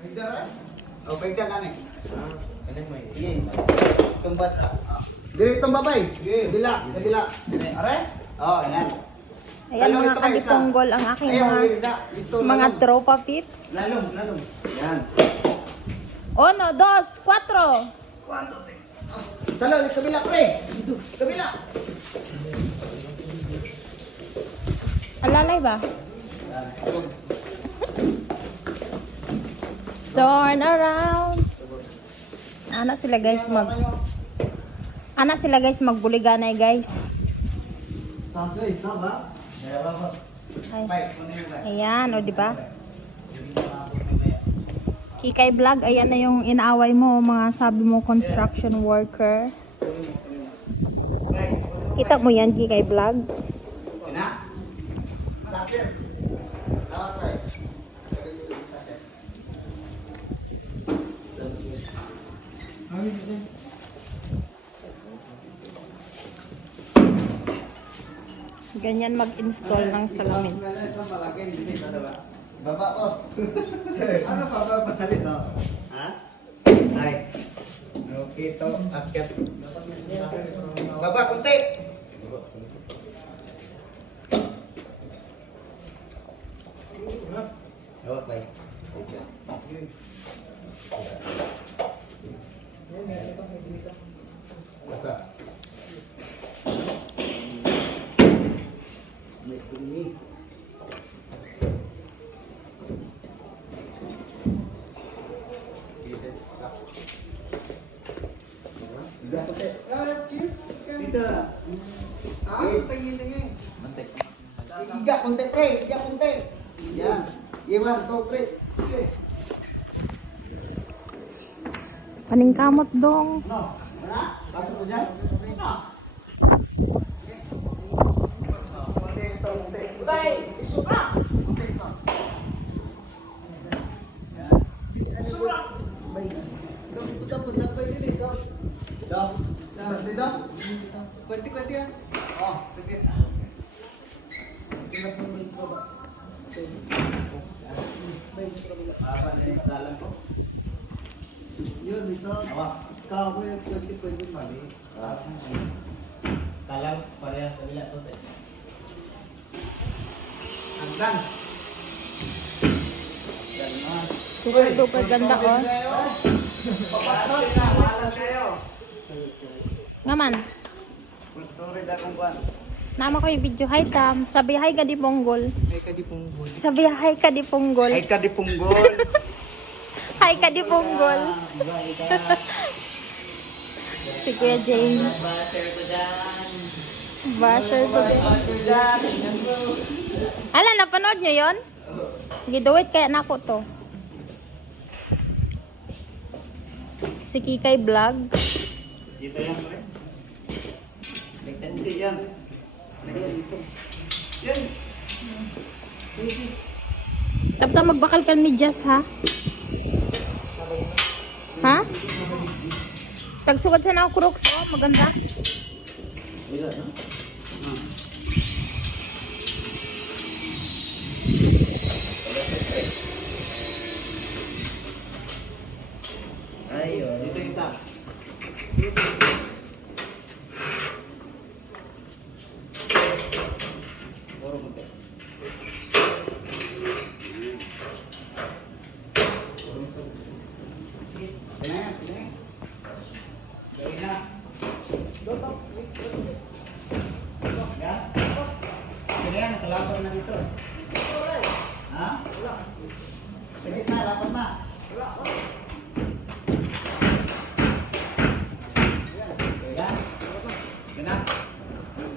O, pagka gani. Iya. Tumbat. Dili itong babay. Kabila. Are? Oh, yan. Ayan mga kadipunggol ang aking mga tropa pips. Lalong. Yan. 1, 2, 4. Talo, kabila pre. Kabila. Alalay ba? Turn around. Anak sila guys magbuliganay guys. Ay. Ayan, o diba? Kikay vlog, ayan na yung inaaway mo, mga sabi mo construction worker. Kita mo yan, Kikay vlog? Ganyan mag-install ng salamin. Baba os. Ano baba palit no? Ha? Ay. Okay to, akyat. Baba kunti. Lawak bay. Basta. May kumi. Dito. Tingin. Mantek. Iga konti pre, iga konti. Yan. Iwan to pre. Sige. Paning kamot dong. No. Ha? Pasok mo dyan? No. Konti. Utay, isuka. Konti ito. Isuka. Punta pwede dito. Dito? Pwede yan. Oh, sige. Apa na yung dalang ko? Yun, dito. Kahoy at pwede mali. Kalang parehas sa bila to. Hanggang. Super ganda oh. Ngaman. Full story da kung kuan. Nama ko yung video. Hi Tam. Sabi hi ka di ponggol. Ay ka di punggol. Sabi hi ka di ponggol. Ay ka di punggol. Hi ka di ponggol. Si Kuya James. Butter ko dyan. Basher ko din. Ala, napanood nyo yun? Giduwit kaya na ako to. Si Kikay vlog. Dito yan pre. Hindi yan. Dito. Yan. Tapos magbakal ka ni Jess ha? Ha? Tagsukat sa na crooks oh, maganda. Wala no? Ayun. Dito isa. Puro munti. Gawin na. Yan. Sige yan, nakalaban na dito. Ha? Wala. Sige na, laban na. Wala.